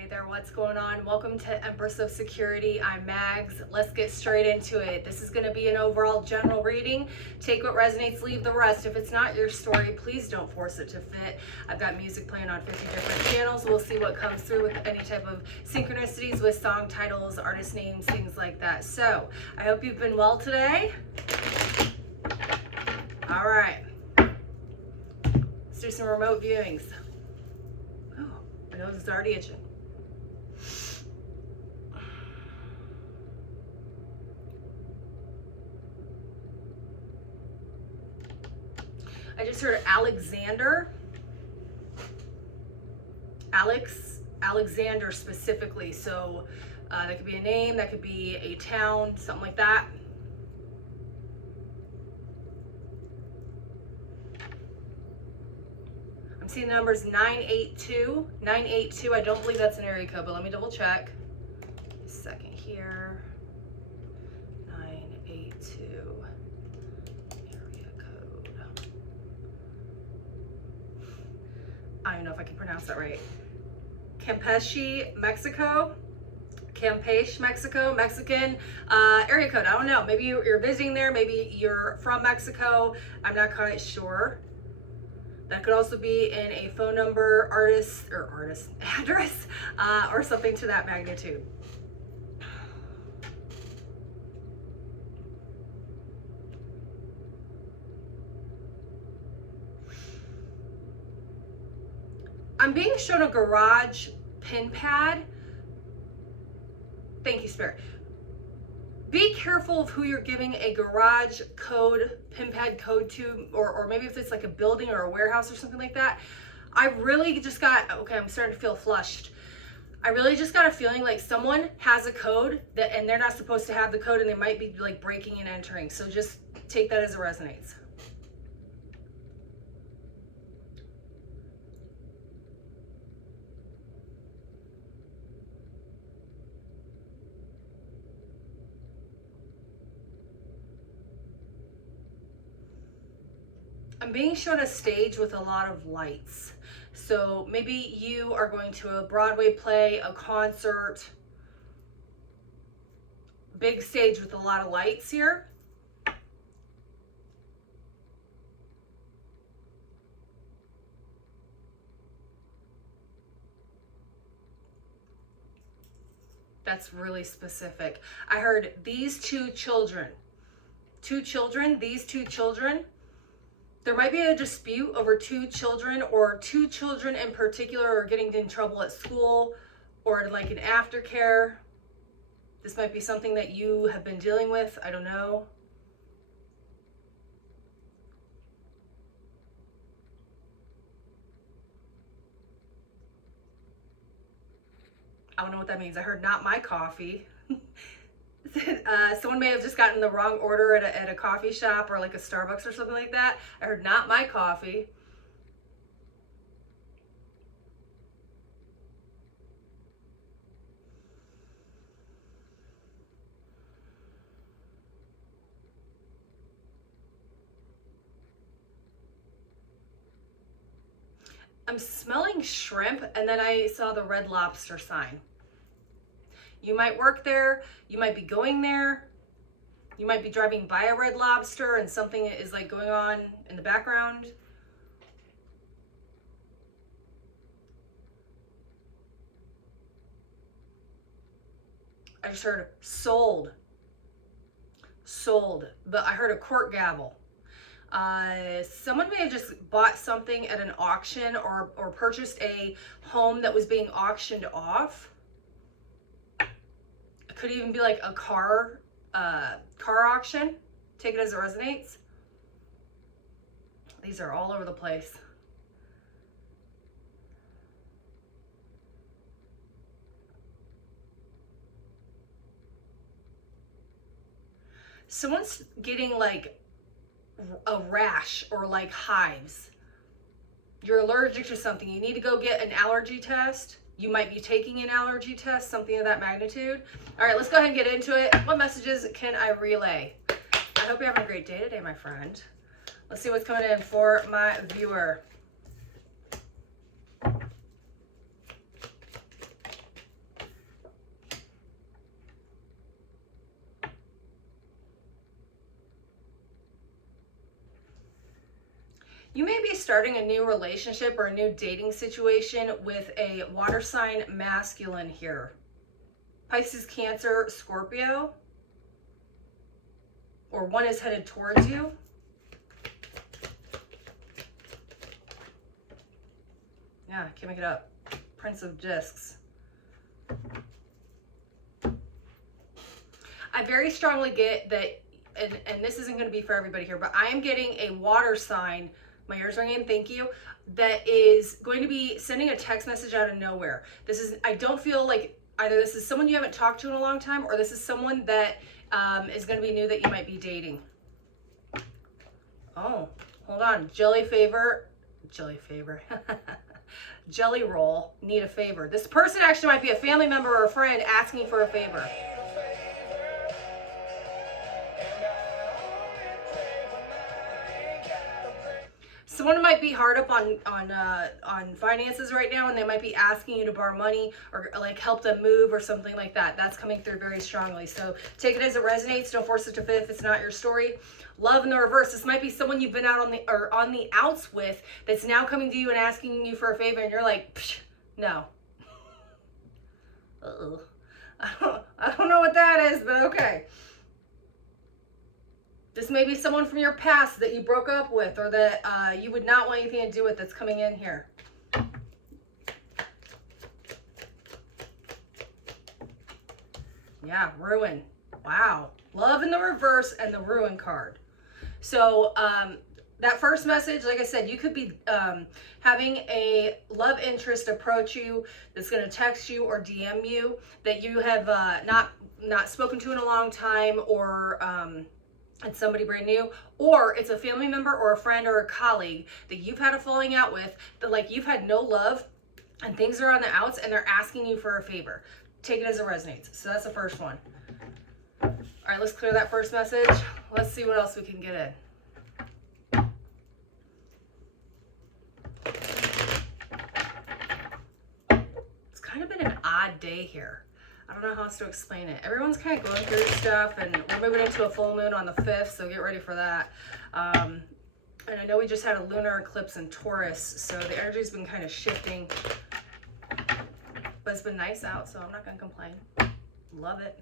Hey there, what's going on? Welcome to Empress of Security. I'm Mags. Let's get straight into it. This is going to be an overall general reading. Take what resonates, leave the rest. If it's not your story, please don't force it to fit. I've got music playing on 50 different channels. We'll see what comes through with any type of synchronicities with song titles, artist names, things like that. So, I hope you've been well today. All right. Let's do some remote viewings. Oh, my nose is already itching. I just heard Alexander. Alexander specifically. So that could be a name, that could be a town, something like that. I'm seeing the numbers 982. 982. I don't believe that's an area code, but let me double check. A second here. 982. I don't know if I can pronounce that right. Campeche, Mexico. Campeche, Mexico. Mexican area code. I don't know. Maybe you're visiting there. Maybe you're from Mexico. I'm not quite sure. That could also be in a phone number, artist address, or something to that magnitude. I'm being shown a garage pin pad. Thank you, Spirit. Be careful of who you're giving a garage code, pin pad code to, or maybe if it's like a building or a warehouse or something like that. I really just got, okay, I'm starting to feel flushed. I really just got a feeling like someone has a code that, and they're not supposed to have the code, and they might be like breaking and entering. So just take that as it resonates. I'm being shown a stage with a lot of lights. So maybe you are going to a Broadway play, a concert, big stage with a lot of lights here. That's really specific. I heard these two children. These two children. There might be a dispute over two children, or two children in particular are getting in trouble at school or like an aftercare. This might be something that you have been dealing with. I don't know. I don't know what that means. I heard not my coffee. Someone may have just gotten the wrong order at a coffee shop or like a Starbucks or something like that. I heard not my coffee. I'm smelling shrimp, and then I saw the Red Lobster sign. You might work there, you might be going there, you might be driving by a Red Lobster and something is like going on in the background. I just heard sold, but I heard a court gavel. Someone may have just bought something at an auction or purchased a home that was being auctioned off. It could even be like a car auction. Take it as it resonates. These are all over the place. Someone's getting like a rash or like hives. You're allergic to something. You need to go get an allergy test. You might be taking an allergy test, something of that magnitude. All right, let's go ahead and get into it. What messages can I relay? I hope you're having a great day today, my friend. Let's see what's coming in for my viewer. You may be starting a new relationship or a new dating situation with a water sign masculine here. Pisces, Cancer, Scorpio. Or one is headed towards you. Yeah, can't make it up. Prince of Discs. I very strongly get that, and this isn't going to be for everybody here, but I am getting a water sign, my ears ringing, thank you, that is going to be sending a text message out of nowhere. This is, I don't feel like either this is someone you haven't talked to in a long time, or this is someone that is going to be new that you might be dating. Oh, hold on. Jelly roll, need a favor. This person actually might be a family member or a friend asking for a favor. Someone might be hard up on finances right now, and they might be asking you to borrow money or like help them move or something like that. That's coming through very strongly. So take it as it resonates. Don't force it to fit if it's not your story. Love in the reverse. This might be someone you've been out on the outs with that's now coming to you and asking you for a favor, and you're like, psh, no. Uh-oh. I don't know what that is, but okay. This may be someone from your past that you broke up with, or that you would not want anything to do with, that's coming in here. Yeah, ruin. Wow. Love in the reverse and the ruin card. So that first message, like I said, you could be having a love interest approach you that's going to text you or DM you that you have not spoken to in a long time, or it's somebody brand new, or it's a family member or a friend or a colleague that you've had a falling out with, that like you've had no love and things are on the outs and they're asking you for a favor. Take it as it resonates. So that's the first one. All right, let's clear that first message. Let's see what else we can get in. It's kind of been an odd day here. I don't know how else to explain it. Everyone's kind of going through stuff, and we're moving into a full moon on the 5th, so get ready for that. And I know we just had a lunar eclipse in Taurus, so the energy's been kind of shifting. But it's been nice out, so I'm not going to complain. Love it.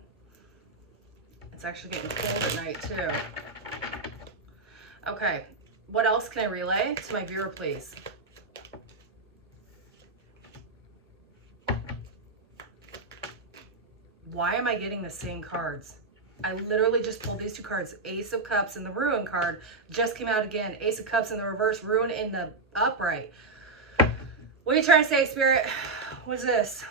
It's actually getting cold at night, too. Okay, what else can I relay to my viewer, please? Why am I getting the same cards? I literally just pulled these two cards. Ace of Cups and the Ruin card just came out again. Ace of Cups in the reverse, Ruin in the upright. What are you trying to say, Spirit? What's this?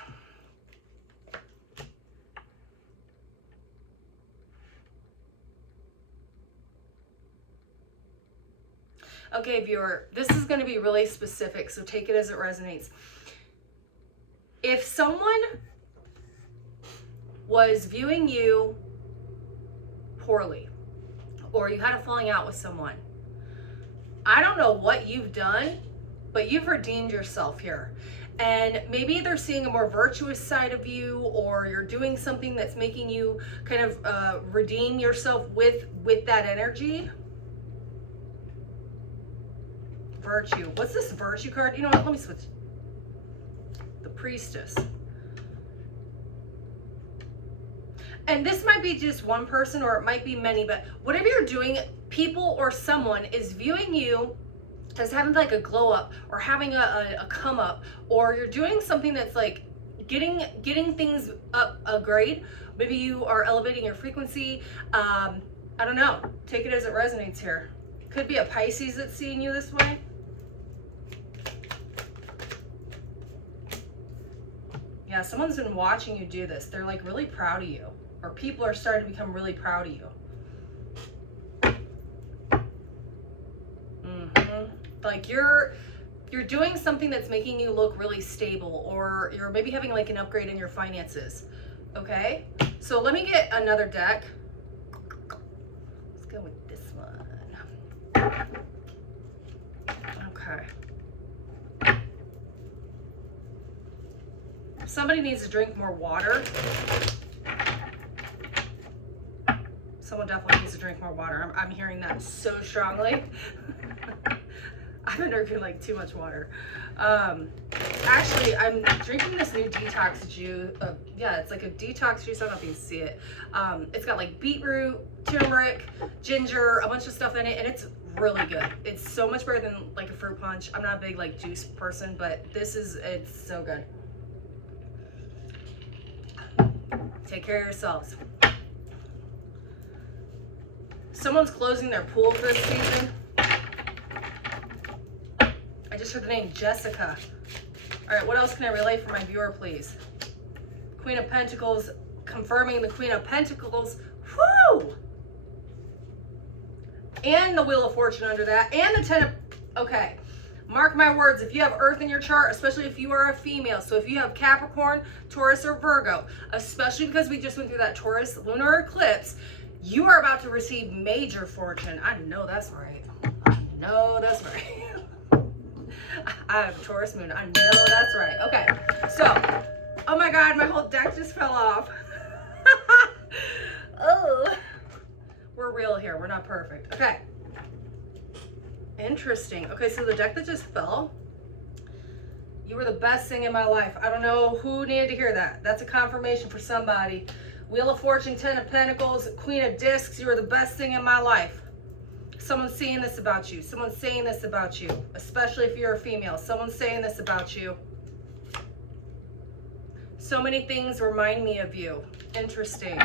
Okay, viewer, this is going to be really specific, so take it as it resonates. If someone was viewing you poorly, or you had a falling out with someone, I don't know what you've done, but you've redeemed yourself here. And maybe they're seeing a more virtuous side of you, or you're doing something that's making you kind of redeem yourself with that energy. Virtue. What's this virtue card? You know what? Let me switch. The Priestess. And this might be just one person, or it might be many, but whatever you're doing, people or someone is viewing you as having like a glow up, or having a come up, or you're doing something that's like getting things up a grade. Maybe you are elevating your frequency. I don't know. Take it as it resonates here. Could be a Pisces that's seeing you this way. Yeah, someone's been watching you do this. They're like really proud of you. Or people are starting to become really proud of you. Like you're doing something that's making you look really stable, or you're maybe having like an upgrade in your finances. Okay? So let me get another deck. Let's go with this one. Okay. Somebody needs to drink more water. Someone definitely needs to drink more water. I'm hearing that so strongly. I've been drinking like too much water. Actually, I'm drinking this new detox juice. Yeah, it's like a detox juice. I don't know if you can see it. It's got like beetroot, turmeric, ginger, a bunch of stuff in it, and it's really good. It's so much better than like a fruit punch. I'm not a big like juice person, but it's so good. Take care of yourselves. Someone's closing their pool for this season. I just heard the name Jessica. All right, what else can I relay for my viewer, please? Queen of Pentacles, confirming the Queen of Pentacles. Whoo! And the Wheel of Fortune under that, and the Ten of... Okay, mark my words, if you have Earth in your chart, especially if you are a female, so if you have Capricorn, Taurus, or Virgo, especially because we just went through that Taurus lunar eclipse, you are about to receive major fortune. I know that's right. I know that's right. I have a Taurus moon. I know that's right. Okay, so, oh my God, my whole deck just fell off. Oh, we're real here. We're not perfect. Okay. Interesting. Okay, so the deck that just fell, you were the best thing in my life. I don't know who needed to hear that. That's a confirmation for somebody. Wheel of Fortune, Ten of Pentacles, Queen of Discs, you are the best thing in my life. Someone's saying this about you. Someone's saying this about you, especially if you're a female. Someone's saying this about you. So many things remind me of you. Interesting.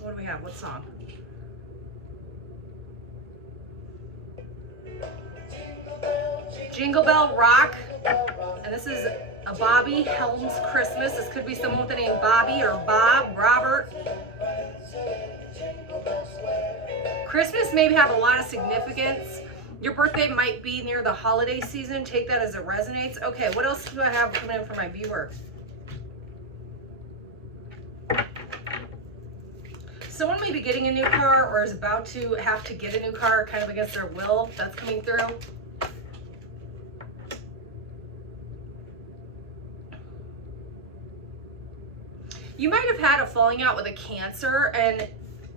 What do we have? What song? Jingle Bell Rock. And this is a Bobby Helms Christmas. This could be someone with the name Bobby or Bob, Robert. Christmas may have a lot of significance. Your birthday might be near the holiday season. Take that as it resonates. Okay, what else do I have coming in for my viewer? Someone may be getting a new car or is about to have to get a new car kind of against their will. That's coming through. You might have had a falling out with a Cancer, and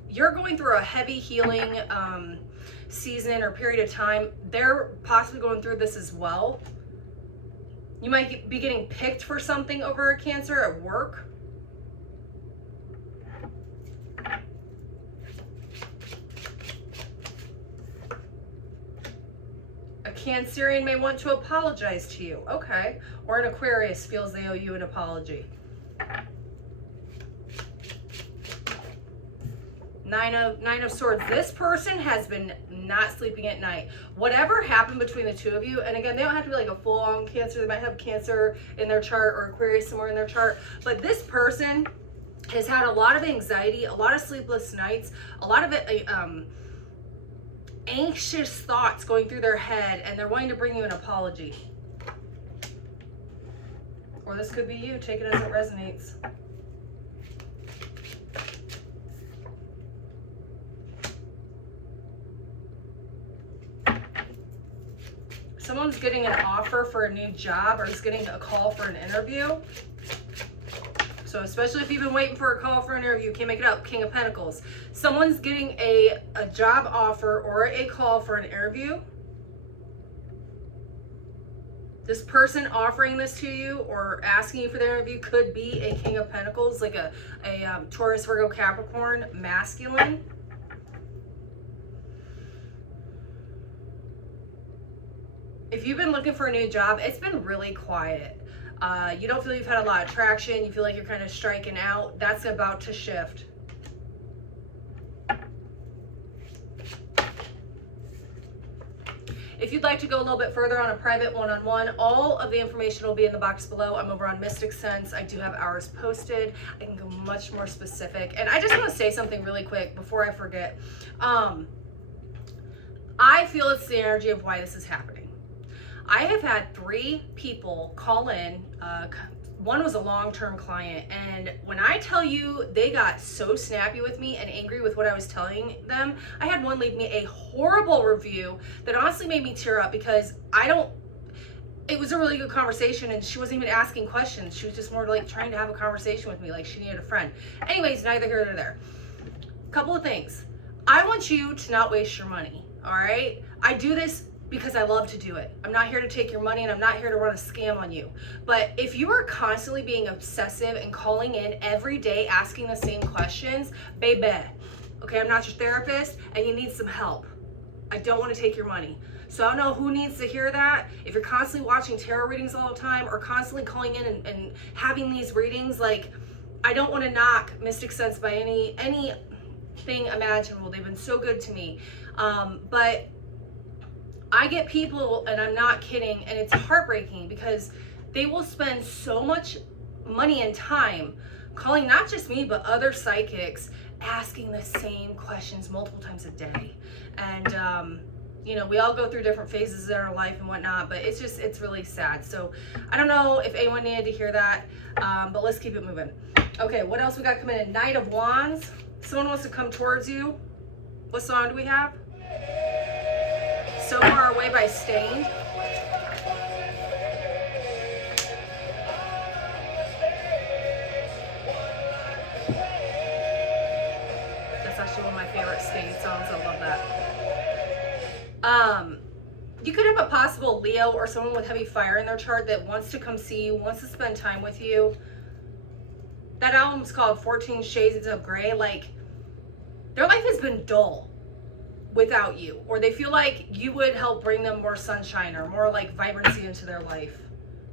you're going through a heavy healing season or period of time. They're possibly going through this as well. You might be getting picked for something over a Cancer at work. A Cancerian may want to apologize to you. Okay. Or an Aquarius feels they owe you an apology. Nine of Swords. This person has been not sleeping at night. Whatever happened between the two of you, and again, they don't have to be like a full-on Cancer. They might have Cancer in their chart or Aquarius somewhere in their chart. But this person has had a lot of anxiety, a lot of sleepless nights, a lot of it, anxious thoughts going through their head, and they're wanting to bring you an apology. Or this could be you. Take it as it resonates. Someone's getting an offer for a new job or is getting a call for an interview. So especially if you've been waiting for a call for an interview, can't make it up, King of Pentacles. Someone's getting a job offer or a call for an interview. This person offering this to you or asking you for the interview could be a King of Pentacles, like a Taurus, Virgo, Capricorn, masculine. If you've been looking for a new job, it's been really quiet. You don't feel you've had a lot of traction. You feel like you're kind of striking out. That's about to shift. If you'd like to go a little bit further on a private one-on-one, all of the information will be in the box below. I'm over on Mystic Sense. I do have hours posted. I can go much more specific. And I just want to say something really quick before I forget. I feel it's the energy of why this is happening. I have had 3 people call in. One was a long-term client, and when I tell you they got so snappy with me and angry with what I was telling them, I had one leave me a horrible review that honestly made me tear up because it was a really good conversation and she wasn't even asking questions. She was just more like trying to have a conversation with me like she needed a friend. Anyways, neither here nor there. Couple of things. I want you to not waste your money. all right? I do this because I love to do it. I'm not here to take your money, and I'm not here to run a scam on you. But if you are constantly being obsessive and calling in every day asking the same questions, baby, okay, I'm not your therapist and you need some help. I don't want to take your money. So I don't know who needs to hear that. If you're constantly watching tarot readings all the time or constantly calling in and having these readings, like, I don't want to knock Mystic Sense by anything imaginable. They've been so good to me. But I get people, and I'm not kidding, and it's heartbreaking because they will spend so much money and time calling not just me, but other psychics, asking the same questions multiple times a day. And, you know, we all go through different phases in our life and whatnot, but it's really sad. So I don't know if anyone needed to hear that, but let's keep it moving. Okay, what else we got coming in? Knight of Wands. Someone wants to come towards you. What song do we have? So Far Away by Stained. That's actually one of my favorite Stained songs. I love that. You could have a possible Leo or someone with heavy fire in their chart that wants to come see you, wants to spend time with you. That album's called 14 Shades of Grey. Like, their life has been dull without you, or they feel like you would help bring them more sunshine or more like vibrancy into their life,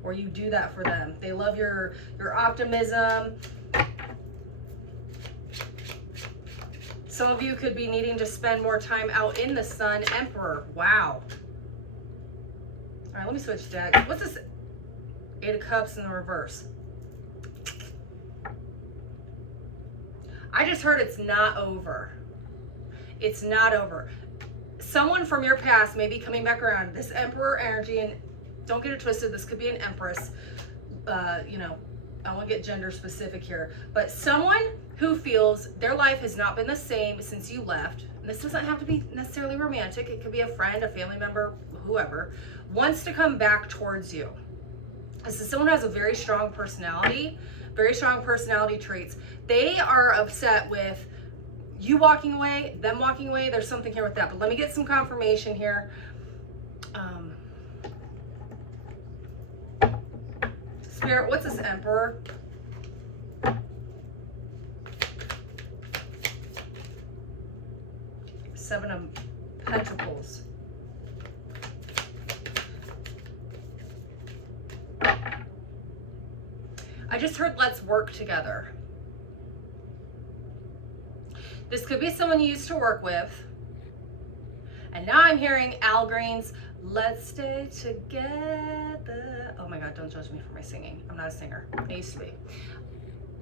or you do that for them. They love your optimism. Some of you could be needing to spend more time out in the sun. Emperor. Wow. All right, let me switch decks. What's this? Eight of Cups in the reverse. I just heard it's not over. It's not over. Someone from your past may be coming back around. This Emperor energy, and don't get it twisted, this could be an Empress. You know, I won't get gender specific here, but someone who feels their life has not been the same since you left, and this doesn't have to be necessarily romantic, it could be a friend, a family member, whoever, wants to come back towards you. This is someone who has a very strong personality traits. They are upset with you walking away, them walking away. There's something here with that, but let me get some confirmation here. Spirit, what's this Emperor? Seven of Pentacles. I just heard let's work together. This could be someone you used to work with. And now I'm hearing Al Green's Let's Stay Together. Oh my God, don't judge me for my singing. I'm not a singer. I used to be.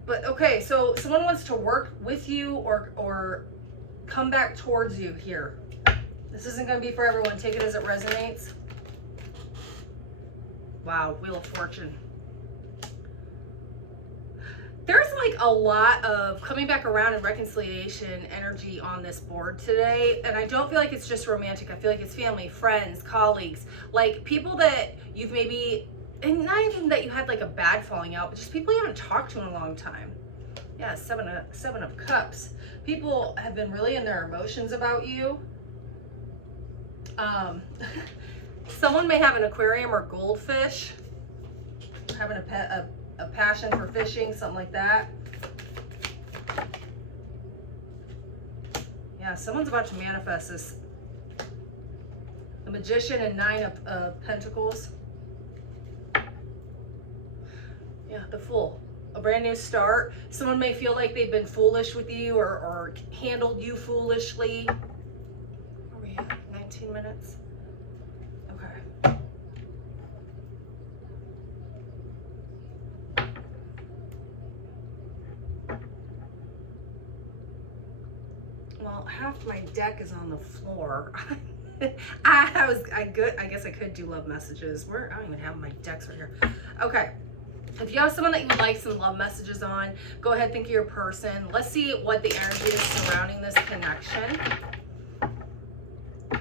But okay, so someone wants to work with you or come back towards you here. This isn't going to be for everyone. Take it as it resonates. Wow, Wheel of Fortune. There's like a lot of coming back around and reconciliation energy on this board today. And I don't feel like it's just romantic. I feel like it's family, friends, colleagues, like people that you've maybe, and not even that you had like a bad falling out, but just people you haven't talked to in a long time. Yeah, seven of Cups. People have been really in their emotions about you. Someone may have an aquarium or goldfish, having a passion for fishing, something like that. Yeah, someone's about to manifest this. The Magician and Nine of Pentacles. Yeah, the Fool. A brand new start. Someone may feel like they've been foolish with you or handled you foolishly. Where are we at? 19 minutes? Okay. Well, half my deck is on the floor. I guess I could do love messages. I don't even have my decks right here. Okay. If you have someone that you would like some love messages on, go ahead, think of your person. Let's see what the energy is surrounding this connection.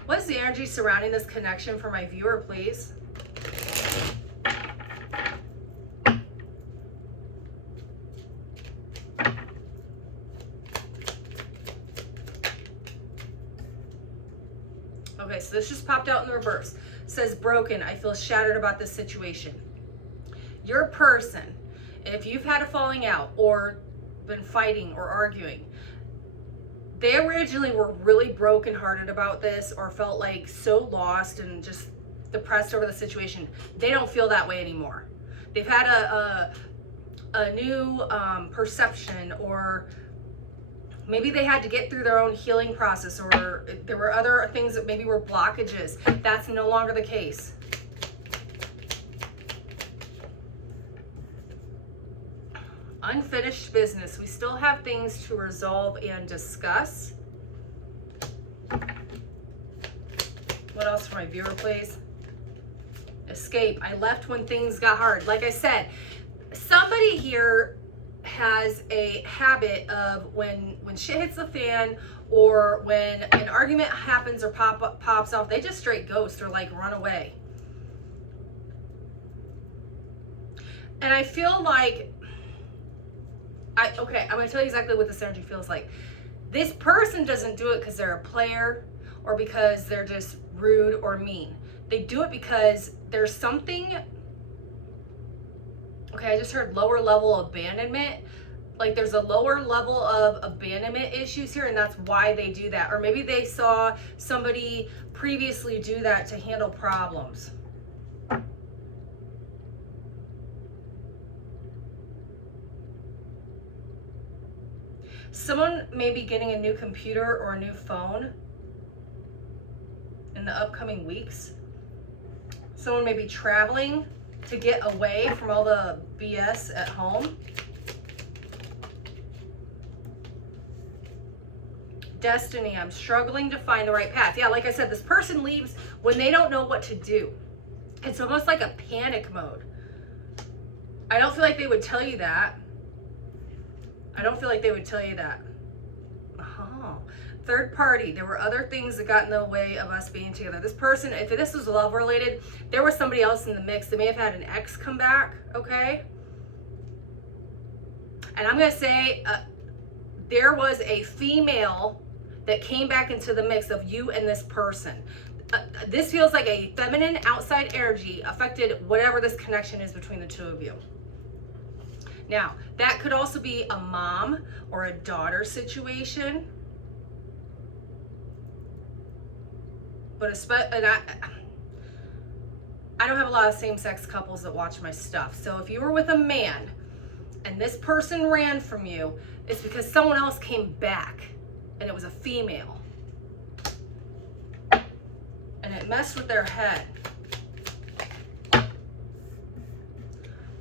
What is the energy surrounding this connection for my viewer, please? this. This just popped out in the reverse. It says broken. I feel shattered about this situation. Your person, if you've had a falling out or been fighting or arguing, they originally were really brokenhearted about this or felt like so lost and just depressed over the situation. They don't feel that way anymore. They've had a new perception, or maybe they had to get through their own healing process, or there were other things that maybe were blockages. That's no longer the case. Unfinished business. We still have things to resolve and discuss. What else for my viewer, please? Escape. I left when things got hard. Like I said, somebody here has a habit of when shit hits the fan, or when an argument happens or pops off, they just straight ghost or like run away. And I feel like okay, I'm going to tell you exactly what this energy feels like. This person doesn't do it because they're a player or because they're just rude or mean. They do it because there's something, okay, I just heard lower level abandonment. Like there's a lower level of abandonment issues here, and that's why they do that. Or maybe they saw somebody previously do that to handle problems. Someone may be getting a new computer or a new phone in the upcoming weeks. Someone may be traveling to get away from all the BS at home. Destiny, I'm struggling to find the right path. Yeah, like I said, this person leaves when they don't know what to do. It's almost like a panic mode. I don't feel like they would tell you that. I don't feel like they would tell you that. Oh, third party. There were other things that got in the way of us being together. This person, if this was love related, there was somebody else in the mix. They may have had an ex come back, okay? And I'm going to say there was a female that came back into the mix of you and this person. This feels like a feminine outside energy affected whatever this connection is between the two of you. Now, that could also be a mom or a daughter situation. But I don't have a lot of same-sex couples that watch my stuff. So if you were with a man and this person ran from you, it's because someone else came back and it was a female. And it messed with their head.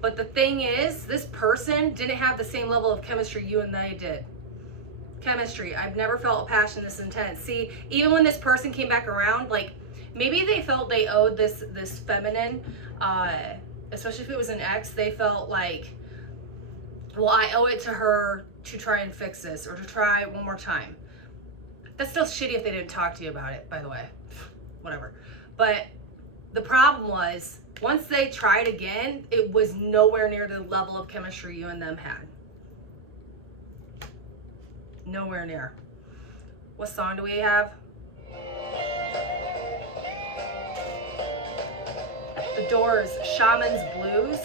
But the thing is, this person didn't have the same level of chemistry you and they did. Chemistry. I've never felt a passion this intense. See, even when this person came back around, like maybe they felt they owed this feminine, especially if it was an ex, they felt like, well, I owe it to her to try and fix this or to try one more time. That's still shitty if they didn't talk to you about it, by the way. Whatever. But the problem was, once they tried again, it was nowhere near the level of chemistry you and them had. Nowhere near. What song do we have? The Doors, Shaman's Blues.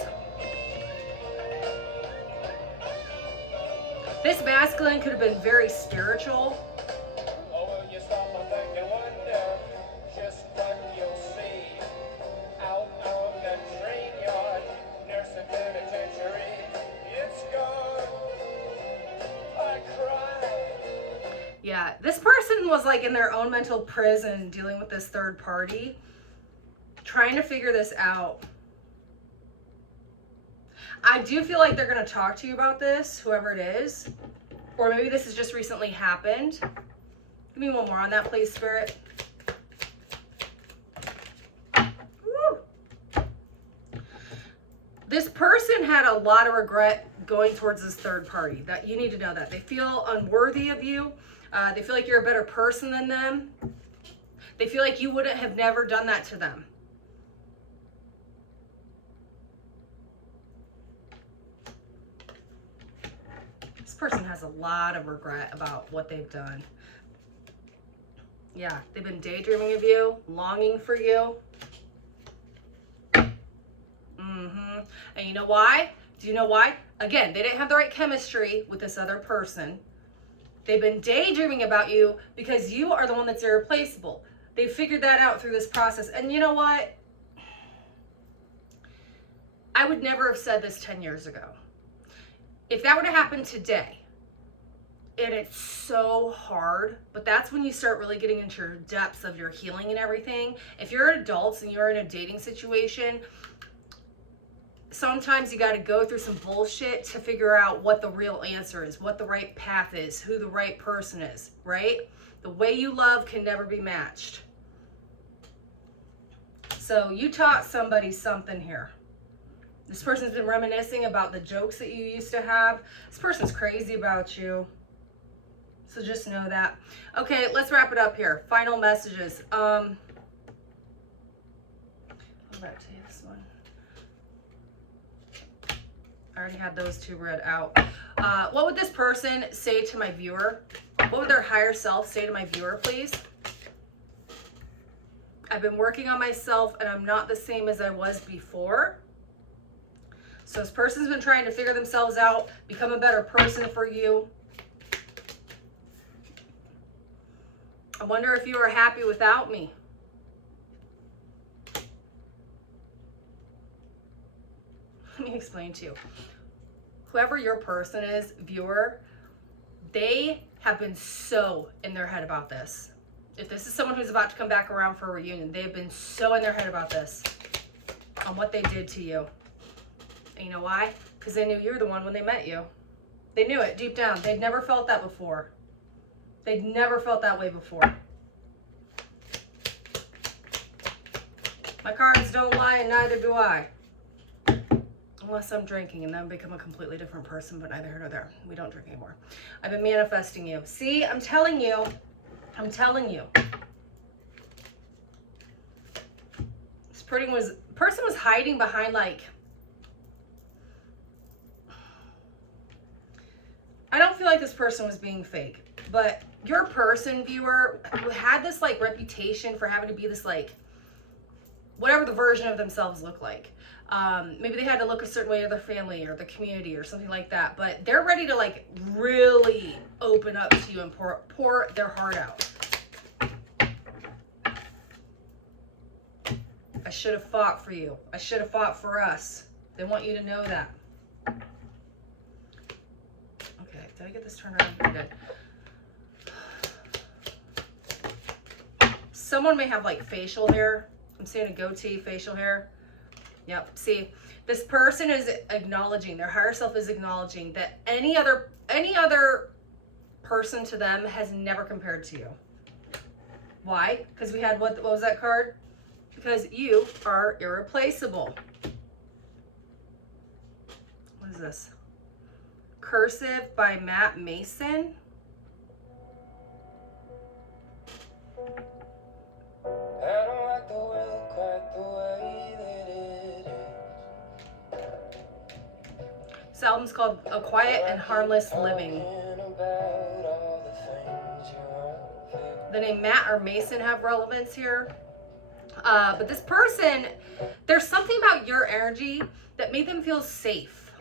This masculine could have been very spiritual. Yeah, this person was like in their own mental prison dealing with this third party, trying to figure this out. I do feel like they're going to talk to you about this, whoever it is. Or maybe this has just recently happened. Give me one more on that, please, Spirit. Woo. This person had a lot of regret going towards this third party. That you need to know that. They feel unworthy of you. They feel like you're a better person than them. They feel like you wouldn't have never done that to them. This person has a lot of regret about what they've done. Yeah, they've been daydreaming of you, longing for you. And you know why? Do you know why? Again, they didn't have the right chemistry with this other person. They've been daydreaming about you because you are the one that's irreplaceable. They figured that out through this process. And you know what? I would never have said this 10 years ago. If that were to happen today, and it's so hard, but that's when you start really getting into your depths of your healing and everything. If you're adults and you're in a dating situation, sometimes you got to go through some bullshit to figure out what the real answer is, what the right path is, who the right person is, right? The way you love can never be matched. So you taught somebody something here. This person's been reminiscing about the jokes that you used to have. This person's crazy about you. So just know that. Okay, let's wrap it up here. Final messages. I'll back to you this one. I already had those two read out. What would this person say to my viewer? What would their higher self say to my viewer, please? I've been working on myself and I'm not the same as I was before. So this person's been trying to figure themselves out, become a better person for you. I wonder if you are happy without me. Let me explain to you. Whoever your person is, viewer, they have been so in their head about this. If this is someone who's about to come back around for a reunion, they've been so in their head about this, on what they did to you. And you know why? Because they knew you were the one when they met you. They knew it deep down. They'd never felt that before. They'd never felt that way before. My cards don't lie and neither do I. Unless I'm drinking and then become a completely different person, but neither here nor there. We don't drink anymore. I've been manifesting you. See, I'm telling you. I'm telling you. This person was hiding behind, like, I don't feel like this person was being fake, but your person, viewer, who had this like reputation for having to be this like whatever the version of themselves look like. Maybe they had to look a certain way to their family or the community or something like that, but they're ready to like really open up to you and pour their heart out. I should have fought for you. I should have fought for us. They want you to know that. Okay, did I get this turned around? I did. Someone may have like facial hair. I'm seeing a goatee, facial hair. Yep. See, this person is acknowledging, their higher self is acknowledging that any other person to them has never compared to you. Why? Because we had what was that card? Because you are irreplaceable. What is this? Cursive by Matt Mason. I don't like the world quite the way that it is. This album's called A Quiet and Harmless Living. The name Matt or Mason have relevance here. But this person, there's something about your energy that made them feel safe.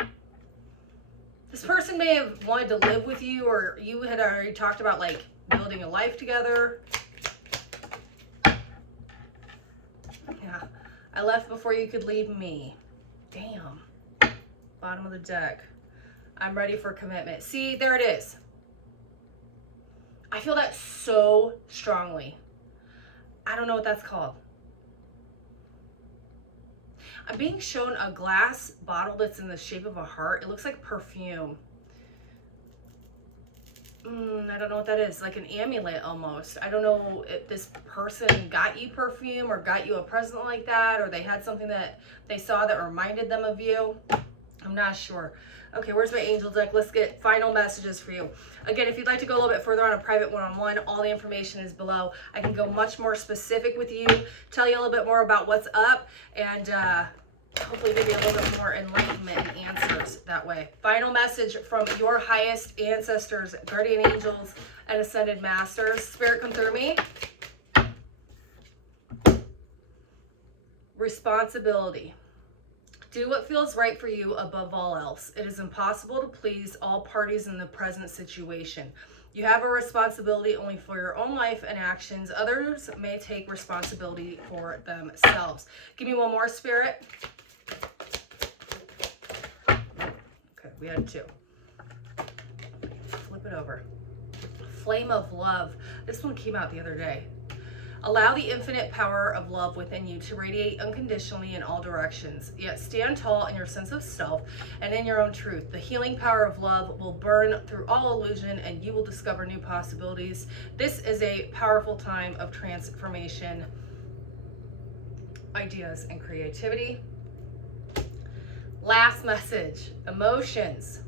This person may have wanted to live with you, or you had already talked about like building a life together. Yeah, I left before you could leave me. Damn. Bottom of the deck. I'm ready for commitment. See, there it is. I feel that so strongly. I don't know what that's called. I'm being shown a glass bottle that's in the shape of a heart. It looks like perfume. I don't know what that is. Like an amulet almost. I don't know if this person got you perfume or got you a present like that, or they had something that they saw that reminded them of you. I'm not sure. Okay, where's my angel deck? Let's get final messages for you. Again, if you'd like to go a little bit further on a private one-on-one, all the information is below. I can go much more specific with you, tell you a little bit more about what's up, and hopefully give you a little bit more enlightenment and answers that way. Final message from your highest ancestors, guardian angels, and ascended masters. Spirit, come through me. Responsibility. Do what feels right for you above all else. It is impossible to please all parties in the present situation. You have a responsibility only for your own life and actions. Others may take responsibility for themselves. Give me one more, Spirit. Okay, we had 2. Flip it over. Flame of love. This one came out the other day. Allow the infinite power of love within you to radiate unconditionally in all directions. Yet stand tall in your sense of self and in your own truth. The healing power of love will burn through all illusion and you will discover new possibilities. This is a powerful time of transformation, ideas, and creativity. Last message, emotions.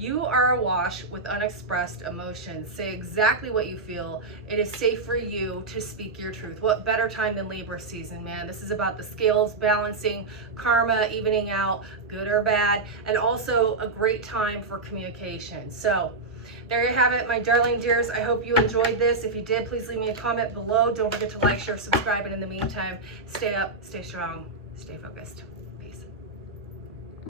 You are awash with unexpressed emotions. Say exactly what you feel. It is safe for you to speak your truth. What better time than Libra season, man? This is about the scales balancing, karma evening out, good or bad, and also a great time for communication. So there you have it, my darling dears. I hope you enjoyed this. If you did, please leave me a comment below. Don't forget to like, share, subscribe, and in the meantime, stay up, stay strong, stay focused.